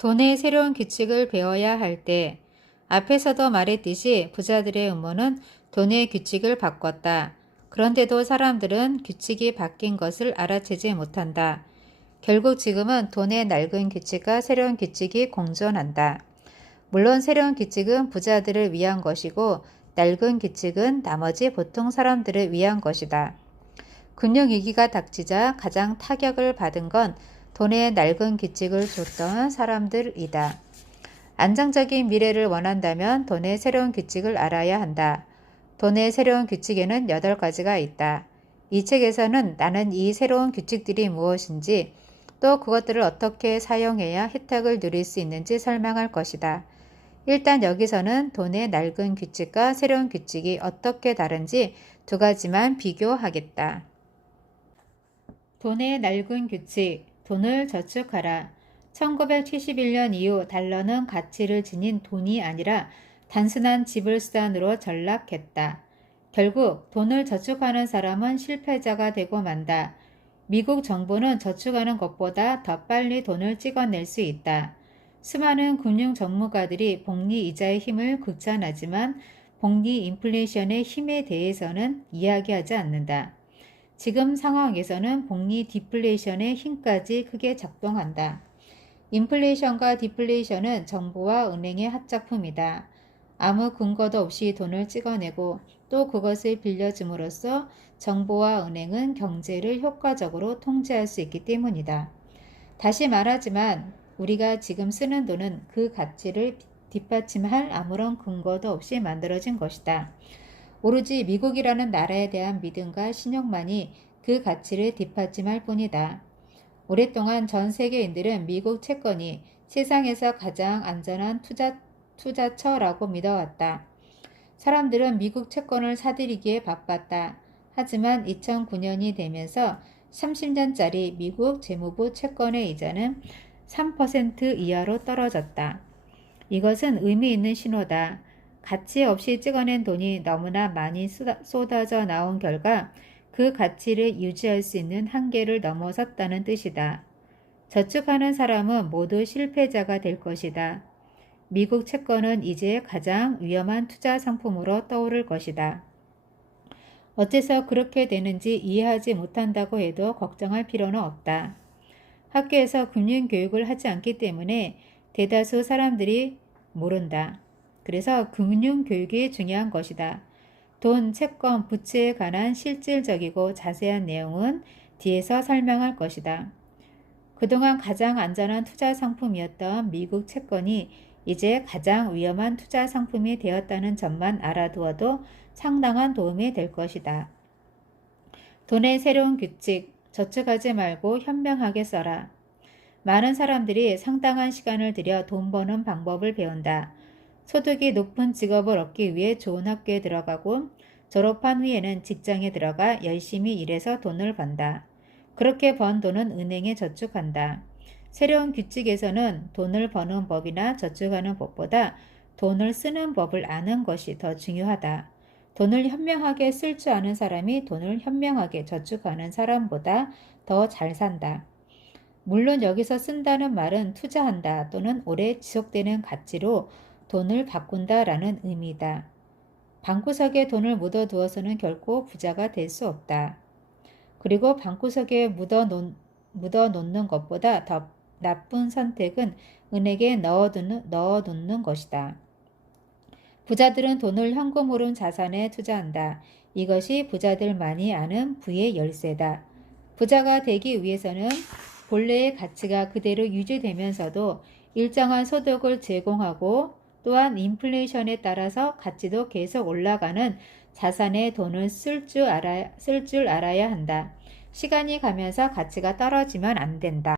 돈의 새로운 규칙을 배워야 할 때, 앞에서도 말했듯이 부자들의 음모는 돈의 규칙을 바꿨다. 그런데도 사람들은 규칙이 바뀐 것을 알아채지 못한다. 결국 지금은 돈의 낡은 규칙과 새로운 규칙이 공존한다. 물론 새로운 규칙은 부자들을 위한 것이고 낡은 규칙은 나머지 보통 사람들을 위한 것이다. 금융위기가 닥치자 가장 타격을 받은 건 돈의 낡은 규칙을 줬던 사람들이다. 안정적인 미래를 원한다면 돈의 새로운 규칙을 알아야 한다. 돈의 새로운 규칙에는 8가지가 있다. 이 책에서는 나는 이 새로운 규칙들이 무엇인지 또 그것들을 어떻게 사용해야 혜택을 누릴 수 있는지 설명할 것이다. 일단 여기서는 돈의 낡은 규칙과 새로운 규칙이 어떻게 다른지 2가지만 비교하겠다. 돈의 낡은 규칙, 돈을 저축하라. 1971년 이후 달러는 가치를 지닌 돈이 아니라 단순한 지불 수단으로 전락했다. 결국 돈을 저축하는 사람은 실패자가 되고 만다. 미국 정부는 저축하는 것보다 더 빨리 돈을 찍어낼 수 있다. 수많은 금융 전문가들이 복리 이자의 힘을 극찬하지만 복리 인플레이션의 힘에 대해서는 이야기하지 않는다. 지금 상황에서는 복리 디플레이션의 힘까지 크게 작동한다. 인플레이션과 디플레이션은 정부와 은행의 합작품이다. 아무 근거도 없이 돈을 찍어내고 또 그것을 빌려줌으로써 정부와 은행은 경제를 효과적으로 통제할 수 있기 때문이다. 다시 말하지만 우리가 지금 쓰는 돈은 그 가치를 뒷받침할 아무런 근거도 없이 만들어진 것이다. 오로지 미국이라는 나라에 대한 믿음과 신용만이 그 가치를 뒷받침할 뿐이다. 오랫동안 전 세계인들은 미국 채권이 세상에서 가장 안전한 투자처라고 믿어왔다. 사람들은 미국 채권을 사들이기에 바빴다. 하지만 2009년이 되면서 30년짜리 미국 재무부 채권의 이자는 3% 이하로 떨어졌다. 이것은 의미 있는 신호다. 가치 없이 찍어낸 돈이 너무나 많이 쏟아져 나온 결과 그 가치를 유지할 수 있는 한계를 넘어섰다는 뜻이다. 저축하는 사람은 모두 실패자가 될 것이다. 미국 채권은 이제 가장 위험한 투자 상품으로 떠오를 것이다. 어째서 그렇게 되는지 이해하지 못한다고 해도 걱정할 필요는 없다. 학교에서 금융교육을 하지 않기 때문에 대다수 사람들이 모른다. 그래서 금융교육이 중요한 것이다. 돈, 채권, 부채에 관한 실질적이고 자세한 내용은 뒤에서 설명할 것이다. 그동안 가장 안전한 투자 상품이었던 미국 채권이 이제 가장 위험한 투자 상품이 되었다는 점만 알아두어도 상당한 도움이 될 것이다. 돈의 새로운 규칙, 저축하지 말고 현명하게 써라. 많은 사람들이 상당한 시간을 들여 돈 버는 방법을 배운다. 소득이 높은 직업을 얻기 위해 좋은 학교에 들어가고 졸업한 후에는 직장에 들어가 열심히 일해서 돈을 번다. 그렇게 번 돈은 은행에 저축한다. 새로운 규칙에서는 돈을 버는 법이나 저축하는 법보다 돈을 쓰는 법을 아는 것이 더 중요하다. 돈을 현명하게 쓸 줄 아는 사람이 돈을 현명하게 저축하는 사람보다 더 잘 산다. 물론 여기서 쓴다는 말은 투자한다 또는 오래 지속되는 가치로 돈을 바꾼다라는 의미다. 방구석에 돈을 묻어두어서는 결코 부자가 될 수 없다. 그리고 방구석에 묻어놓는 것보다 더 나쁜 선택은 은행에 넣어놓는 것이다. 부자들은 돈을 현금으로 자산에 투자한다. 이것이 부자들만이 아는 부의 열쇠다. 부자가 되기 위해서는 본래의 가치가 그대로 유지되면서도 일정한 소득을 제공하고 또한 인플레이션에 따라서 가치도 계속 올라가는 자산에 돈을 쓸 줄 알아야 한다. 시간이 가면서 가치가 떨어지면 안 된다.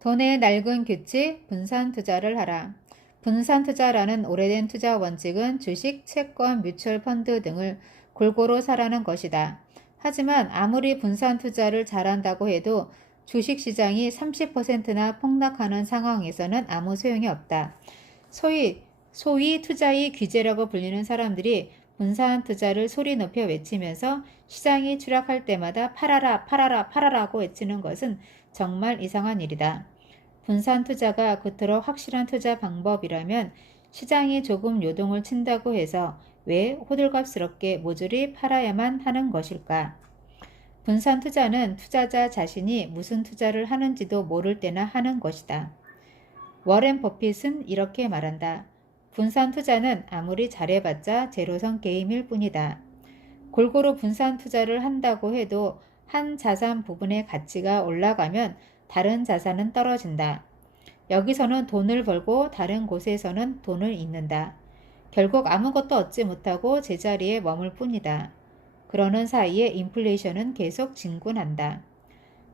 돈의 낡은 규칙, 분산 투자를 하라. 분산 투자라는 오래된 투자 원칙은 주식, 채권, 뮤추얼 펀드 등을 골고루 사라는 것이다. 하지만 아무리 분산 투자를 잘한다고 해도 주식시장이 30%나 폭락하는 상황에서는 아무 소용이 없다. 소위 투자의 귀재라고 불리는 사람들이 분산 투자를 소리 높여 외치면서 시장이 추락할 때마다 팔아라 팔아라 팔아라고 외치는 것은 정말 이상한 일이다. 분산 투자가 그토록 확실한 투자 방법이라면 시장이 조금 요동을 친다고 해서 왜 호들갑스럽게 모조리 팔아야만 하는 것일까? 분산 투자는 투자자 자신이 무슨 투자를 하는지도 모를 때나 하는 것이다. 워렌 버핏은 이렇게 말한다. 분산 투자는 아무리 잘해봤자 제로섬 게임일 뿐이다. 골고루 분산 투자를 한다고 해도 한 자산 부분의 가치가 올라가면 다른 자산은 떨어진다. 여기서는 돈을 벌고 다른 곳에서는 돈을 잃는다. 결국 아무것도 얻지 못하고 제자리에 머물 뿐이다. 그러는 사이에 인플레이션은 계속 진군한다.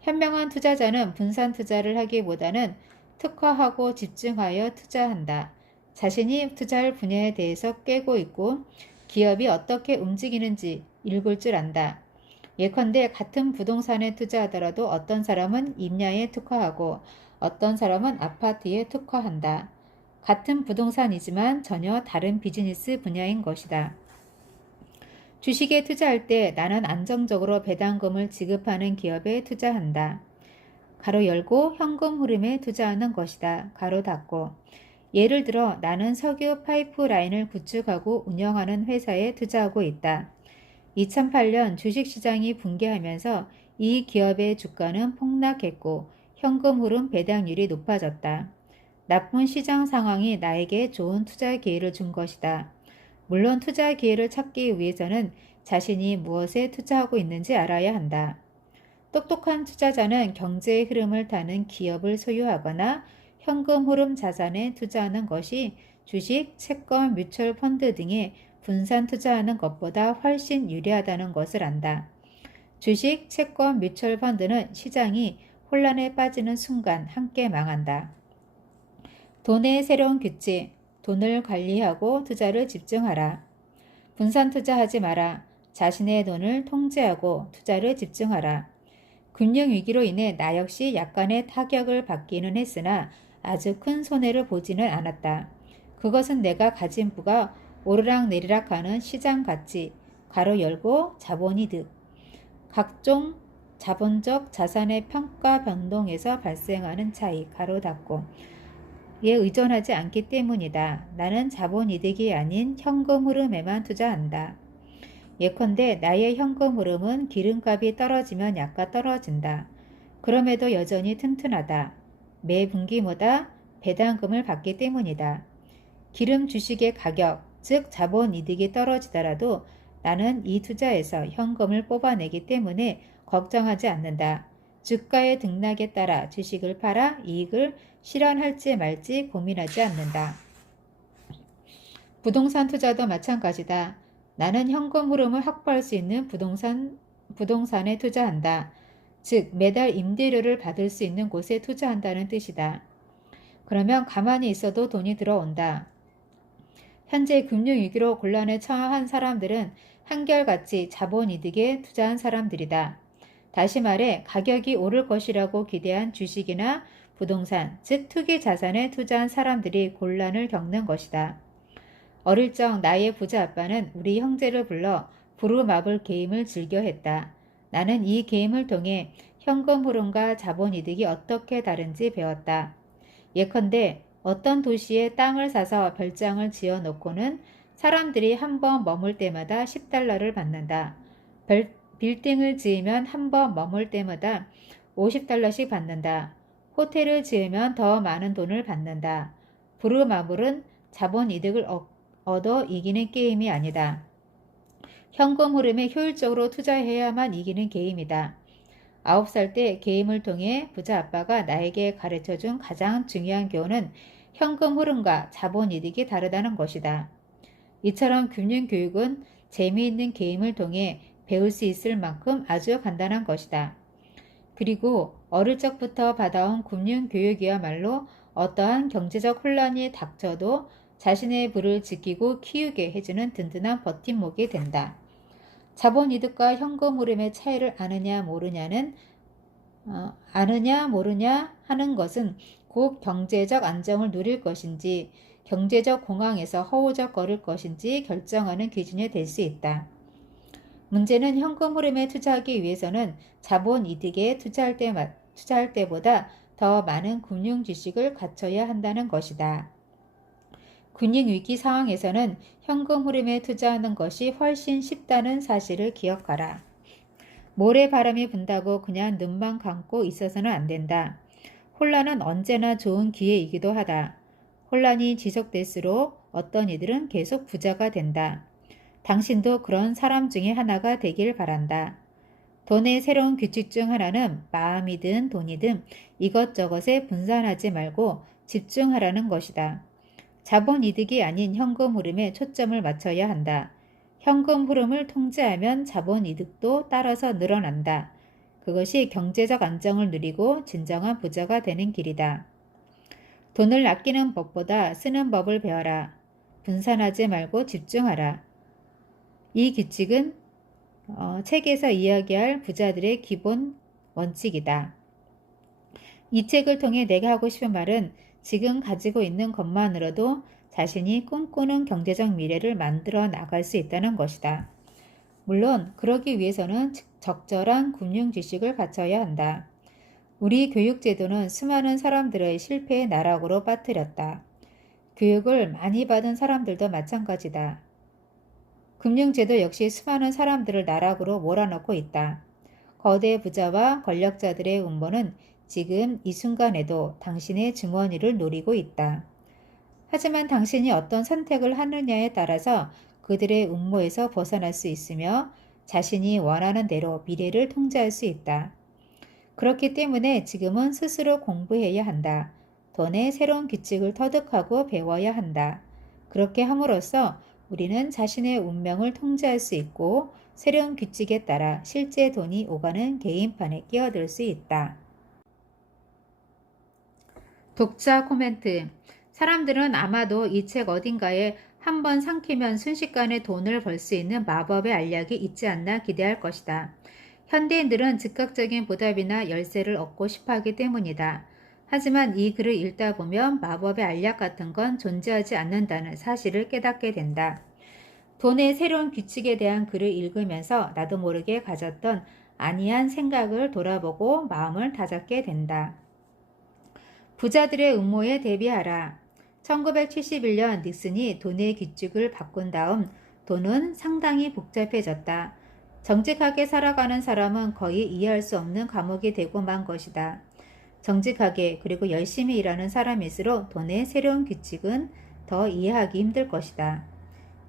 현명한 투자자는 분산 투자를 하기보다는 특화하고 집중하여 투자한다. 자신이 투자할 분야에 대해서 꿰고 있고 기업이 어떻게 움직이는지 읽을 줄 안다. 예컨대 같은 부동산에 투자하더라도 어떤 사람은 임야에 특화하고 어떤 사람은 아파트에 특화한다. 같은 부동산이지만 전혀 다른 비즈니스 분야인 것이다. 주식에 투자할 때 나는 안정적으로 배당금을 지급하는 기업에 투자한다. 가로 열고 현금 흐름에 투자하는 것이다. 가로 닫고. 예를 들어 나는 석유 파이프라인을 구축하고 운영하는 회사에 투자하고 있다. 2008년 주식시장이 붕괴하면서 이 기업의 주가는 폭락했고 현금 흐름 배당률이 높아졌다. 나쁜 시장 상황이 나에게 좋은 투자 기회를 준 것이다. 물론 투자 기회를 찾기 위해서는 자신이 무엇에 투자하고 있는지 알아야 한다. 똑똑한 투자자는 경제의 흐름을 타는 기업을 소유하거나 현금 흐름 자산에 투자하는 것이 주식, 채권, 뮤추얼 펀드 등에 분산 투자하는 것보다 훨씬 유리하다는 것을 안다. 주식, 채권, 뮤추얼 펀드는 시장이 혼란에 빠지는 순간 함께 망한다. 돈의 새로운 규칙, 돈을 관리하고 투자를 집중하라. 분산 투자하지 마라. 자신의 돈을 통제하고 투자를 집중하라. 금융위기로 인해 나 역시 약간의 타격을 받기는 했으나 아주 큰 손해를 보지는 않았다. 그것은 내가 가진 부가 오르락내리락 하는 시장 가치, 가로 열고 자본이득, 각종 자본적 자산의 평가 변동에서 발생하는 차이, 가로 닫고, 에 의존하지 않기 때문이다. 나는 자본이득이 아닌 현금 흐름에만 투자한다. 예컨대 나의 현금 흐름은 기름값이 떨어지면 약간 떨어진다. 그럼에도 여전히 튼튼하다. 매 분기마다 배당금을 받기 때문이다. 기름 주식의 가격, 즉 자본이득이 떨어지더라도 나는 이 투자에서 현금을 뽑아내기 때문에 걱정하지 않는다. 주가의 등락에 따라 주식을 팔아 이익을 실현할지 말지 고민하지 않는다. 부동산 투자도 마찬가지다. 나는 현금 흐름을 확보할 수 있는 부동산에 투자한다. 즉 매달 임대료를 받을 수 있는 곳에 투자한다는 뜻이다. 그러면 가만히 있어도 돈이 들어온다. 현재 금융위기로 곤란에 처한 사람들은 한결같이 자본이득에 투자한 사람들이다. 다시 말해 가격이 오를 것이라고 기대한 주식이나 부동산, 즉 투기 자산에 투자한 사람들이 곤란을 겪는 것이다. 어릴 적 나의 부자 아빠는 우리 형제를 불러 부루마블 게임을 즐겨 했다. 나는 이 게임을 통해 현금 흐름과 자본이득이 어떻게 다른지 배웠다. 예컨대 어떤 도시에 땅을 사서 별장을 지어 놓고는 사람들이 한 번 머물 때마다 10달러를 받는다. 빌딩을 지으면 한 번 머물 때마다 50달러씩 받는다. 호텔을 지으면 더 많은 돈을 받는다. 부루마블은 자본이득을 얻어 이기는 게임이 아니다. 현금 흐름에 효율적으로 투자해야만 이기는 게임이다. 9살 때 게임을 통해 부자 아빠가 나에게 가르쳐준 가장 중요한 교훈은 현금 흐름과 자본이득이 다르다는 것이다. 이처럼 금융교육은 재미있는 게임을 통해 배울 수 있을 만큼 아주 간단한 것이다. 그리고 어릴 적부터 받아온 금융교육이야말로 어떠한 경제적 혼란이 닥쳐도 자신의 부를 지키고 키우게 해주는 든든한 버팀목이 된다. 자본이득과 현금 흐름의 차이를 아느냐 모르냐 하는 것은 곧 경제적 안정을 누릴 것인지 경제적 공황에서 허우적거릴 것인지 결정하는 기준이 될 수 있다. 문제는 현금 흐름에 투자하기 위해서는 자본이득에 투자할 때보다 더 많은 금융 지식을 갖춰야 한다는 것이다. 금융위기 상황에서는 현금 흐름에 투자하는 것이 훨씬 쉽다는 사실을 기억하라. 모래바람이 분다고 그냥 눈만 감고 있어서는 안 된다. 혼란은 언제나 좋은 기회이기도 하다. 혼란이 지속될수록 어떤 이들은 계속 부자가 된다. 당신도 그런 사람 중에 하나가 되길 바란다. 돈의 새로운 규칙 중 하나는 마음이든 돈이든 이것저것에 분산하지 말고 집중하라는 것이다. 자본 이득이 아닌 현금 흐름에 초점을 맞춰야 한다. 현금 흐름을 통제하면 자본 이득도 따라서 늘어난다. 그것이 경제적 안정을 누리고 진정한 부자가 되는 길이다. 돈을 아끼는 법보다 쓰는 법을 배워라. 분산하지 말고 집중하라. 이 규칙은 책에서 이야기할 부자들의 기본 원칙이다. 이 책을 통해 내가 하고 싶은 말은 지금 가지고 있는 것만으로도 자신이 꿈꾸는 경제적 미래를 만들어 나갈 수 있다는 것이다. 물론 그러기 위해서는 적절한 금융 지식을 갖춰야 한다. 우리 교육제도는 수많은 사람들의 실패의 나락으로 빠뜨렸다. 교육을 많이 받은 사람들도 마찬가지다. 금융제도 역시 수많은 사람들을 나락으로 몰아넣고 있다. 거대 부자와 권력자들의 음모는 지금 이 순간에도 당신의 주머니를 노리고 있다. 하지만 당신이 어떤 선택을 하느냐에 따라서 그들의 음모에서 벗어날 수 있으며 자신이 원하는 대로 미래를 통제할 수 있다. 그렇기 때문에 지금은 스스로 공부해야 한다. 돈의 새로운 규칙을 터득하고 배워야 한다. 그렇게 함으로써 우리는 자신의 운명을 통제할 수 있고 새로운 규칙에 따라 실제 돈이 오가는 개인판에 끼어들 수 있다. 독자 코멘트. 사람들은 아마도 이 책 어딘가에 한번 삼키면 순식간에 돈을 벌 수 있는 마법의 알약이 있지 않나 기대할 것이다. 현대인들은 즉각적인 보답이나 열쇠를 얻고 싶어 하기 때문이다. 하지만 이 글을 읽다 보면 마법의 알약 같은 건 존재하지 않는다는 사실을 깨닫게 된다. 돈의 새로운 규칙에 대한 글을 읽으면서 나도 모르게 가졌던 안이한 생각을 돌아보고 마음을 다잡게 된다. 부자들의 음모에 대비하라. 1971년 닉슨이 돈의 규칙을 바꾼 다음 돈은 상당히 복잡해졌다. 정직하게 살아가는 사람은 거의 이해할 수 없는 감옥이 되고 만 것이다. 정직하게 그리고 열심히 일하는 사람일수록 돈의 새로운 규칙은 더 이해하기 힘들 것이다.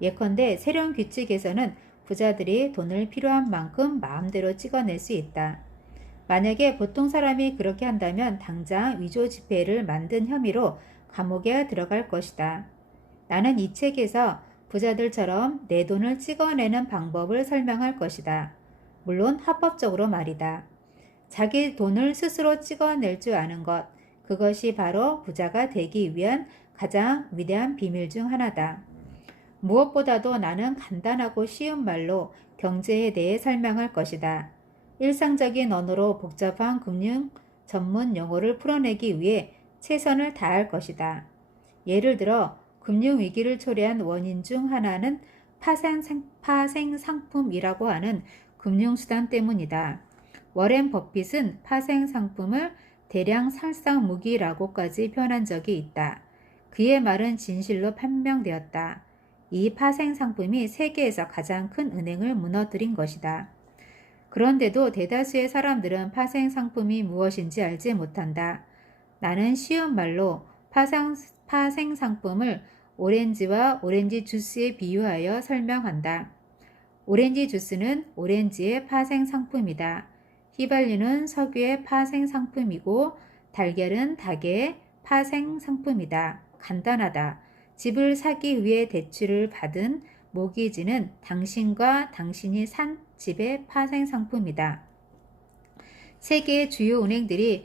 예컨대 새로운 규칙에서는 부자들이 돈을 필요한 만큼 마음대로 찍어낼 수 있다. 만약에 보통 사람이 그렇게 한다면 당장 위조 지폐를 만든 혐의로 감옥에 들어갈 것이다. 나는 이 책에서 부자들처럼 내 돈을 찍어내는 방법을 설명할 것이다. 물론 합법적으로 말이다. 자기 돈을 스스로 찍어낼 줄 아는 것, 그것이 바로 부자가 되기 위한 가장 위대한 비밀 중 하나다. 무엇보다도 나는 간단하고 쉬운 말로 경제에 대해 설명할 것이다. 일상적인 언어로 복잡한 금융 전문 용어를 풀어내기 위해 최선을 다할 것이다. 예를 들어 금융위기를 초래한 원인 중 하나는 파생상품이라고 하는 금융수단 때문이다. 워렌 버핏은 파생상품을 대량 살상 무기라고까지 표현한 적이 있다. 그의 말은 진실로 판명되었다. 이 파생상품이 세계에서 가장 큰 은행을 무너뜨린 것이다. 그런데도 대다수의 사람들은 파생상품이 무엇인지 알지 못한다. 나는 쉬운 말로 파생상품을 오렌지와 오렌지 주스에 비유하여 설명한다. 오렌지 주스는 오렌지의 파생상품이다. 휘발유는 석유의 파생상품이고 달걀은 닭의 파생상품이다. 간단하다. 집을 사기 위해 대출을 받은 모기지는 당신과 당신이 산 집의 파생상품이다. 세계의 주요 은행들이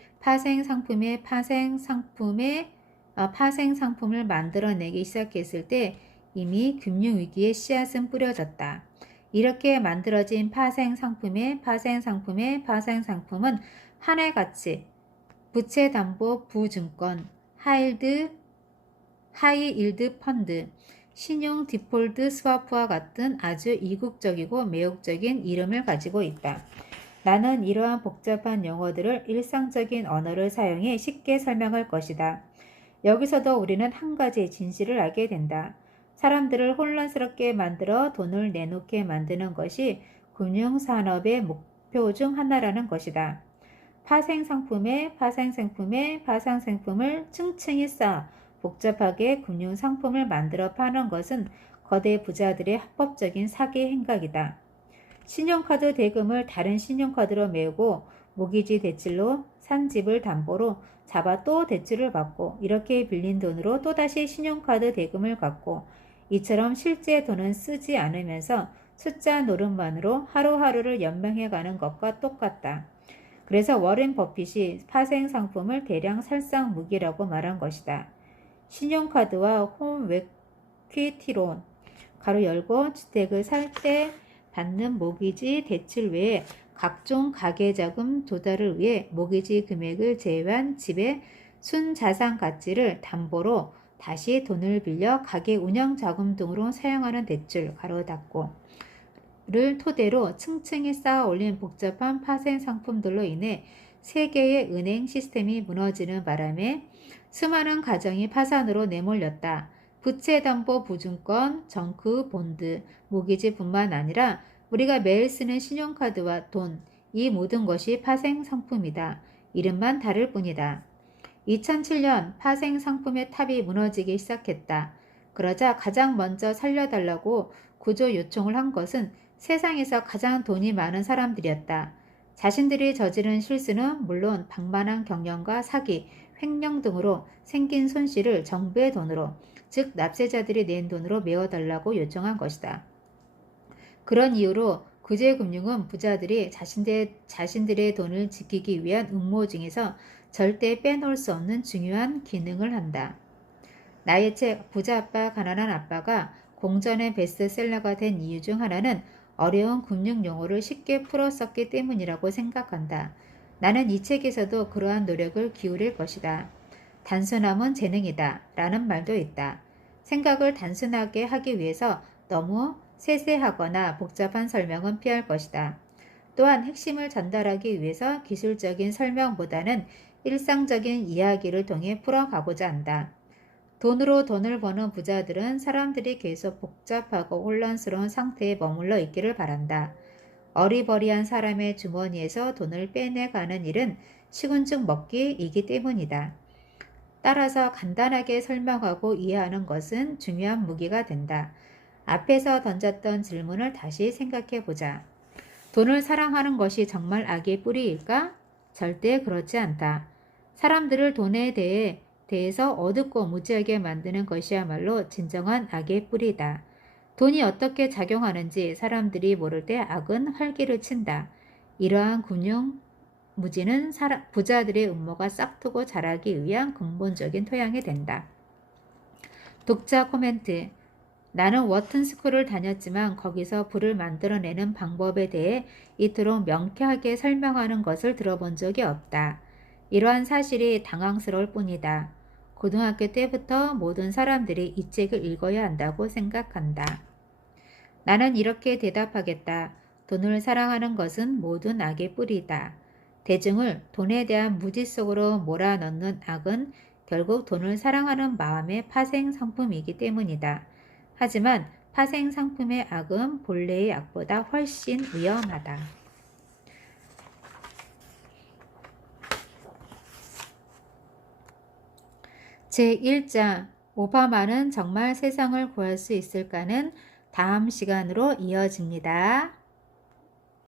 파생상품을 만들어내기 시작했을 때 이미 금융위기의 씨앗은 뿌려졌다. 이렇게 만들어진 파생상품은 한해같이 부채담보 부증권, 하이일드 펀드, 신용 디폴트 스와프와 같은 아주 이국적이고 매혹적인 이름을 가지고 있다. 나는 이러한 복잡한 용어들을 일상적인 언어를 사용해 쉽게 설명할 것이다. 여기서도 우리는 한 가지 진실을 알게 된다. 사람들을 혼란스럽게 만들어 돈을 내놓게 만드는 것이 금융산업의 목표 중 하나라는 것이다. 파생상품을 층층이 쌓아 복잡하게 금융상품을 만들어 파는 것은 거대 부자들의 합법적인 사기 행각이다. 신용카드 대금을 다른 신용카드로 메우고 모기지 대출로 산 집을 담보로 잡아 또 대출을 받고 이렇게 빌린 돈으로 또다시 신용카드 대금을 갚고 이처럼 실제 돈은 쓰지 않으면서 숫자 노름만으로 하루하루를 연명해가는 것과 똑같다. 그래서 워렌 버핏이 파생 상품을 대량 살상무기라고 말한 것이다. 신용카드와 홈 에퀴티론 가로 열고 주택을 살 때 받는 모기지 대출 외에 각종 가계자금 조달을 위해 모기지 금액을 제외한 집의 순자산 가치를 담보로 다시 돈을 빌려 가계 운영 자금 등으로 사용하는 대출 가로 닫고 를 토대로 층층이 쌓아 올린 복잡한 파생 상품들로 인해 세계의 은행 시스템이 무너지는 바람에 수많은 가정이 파산으로 내몰렸다. 부채담보보증권, 정크, 본드, 모기지뿐만 아니라 우리가 매일 쓰는 신용카드와 돈, 이 모든 것이 파생 상품이다. 이름만 다를 뿐이다. 2007년 파생 상품의 탑이 무너지기 시작했다. 그러자 가장 먼저 살려달라고 구조 요청을 한 것은 세상에서 가장 돈이 많은 사람들이었다. 자신들이 저지른 실수는 물론 방만한 경영과 사기, 횡령 등으로 생긴 손실을 정부의 돈으로, 즉 납세자들이 낸 돈으로 메워달라고 요청한 것이다. 그런 이유로 구제금융은 부자들이 자신들의 돈을 지키기 위한 음모 중에서 절대 빼놓을 수 없는 중요한 기능을 한다. 나의 책 부자 아빠 가난한 아빠가 공전의 베스트셀러가 된 이유 중 하나는 어려운 금융 용어를 쉽게 풀어 썼기 때문이라고 생각한다. 나는 이 책에서도 그러한 노력을 기울일 것이다. 단순함은 재능이다 라는 말도 있다. 생각을 단순하게 하기 위해서 너무 세세하거나 복잡한 설명은 피할 것이다. 또한 핵심을 전달하기 위해서 기술적인 설명보다는 일상적인 이야기를 통해 풀어가고자 한다. 돈으로 돈을 버는 부자들은 사람들이 계속 복잡하고 혼란스러운 상태에 머물러 있기를 바란다. 어리버리한 사람의 주머니에서 돈을 빼내가는 일은 식은죽 먹기이기 때문이다. 따라서 간단하게 설명하고 이해하는 것은 중요한 무기가 된다. 앞에서 던졌던 질문을 다시 생각해 보자. 돈을 사랑하는 것이 정말 악의 뿌리일까? 절대 그렇지 않다. 사람들을 돈에 대해서 어둡고 무지하게 만드는 것이야말로 진정한 악의 뿌리다. 돈이 어떻게 작용하는지 사람들이 모를 때 악은 활기를 친다. 이러한 금융 무지는 부자들의 음모가 싹트고 자라기 위한 근본적인 토양이 된다. 독자 코멘트. 나는 워튼스쿨을 다녔지만 거기서 불을 만들어내는 방법에 대해 이토록 명쾌하게 설명하는 것을 들어본 적이 없다. 이러한 사실이 당황스러울 뿐이다. 고등학교 때부터 모든 사람들이 이 책을 읽어야 한다고 생각한다. 나는 이렇게 대답하겠다. 돈을 사랑하는 것은 모든 악의 뿌리다. 대중을 돈에 대한 무지 속으로 몰아넣는 악은 결국 돈을 사랑하는 마음의 파생 상품이기 때문이다. 하지만 파생 상품의 악은 본래의 악보다 훨씬 위험하다. 제1장 오바마는 정말 세상을 구할 수 있을까는 다음 시간으로 이어집니다.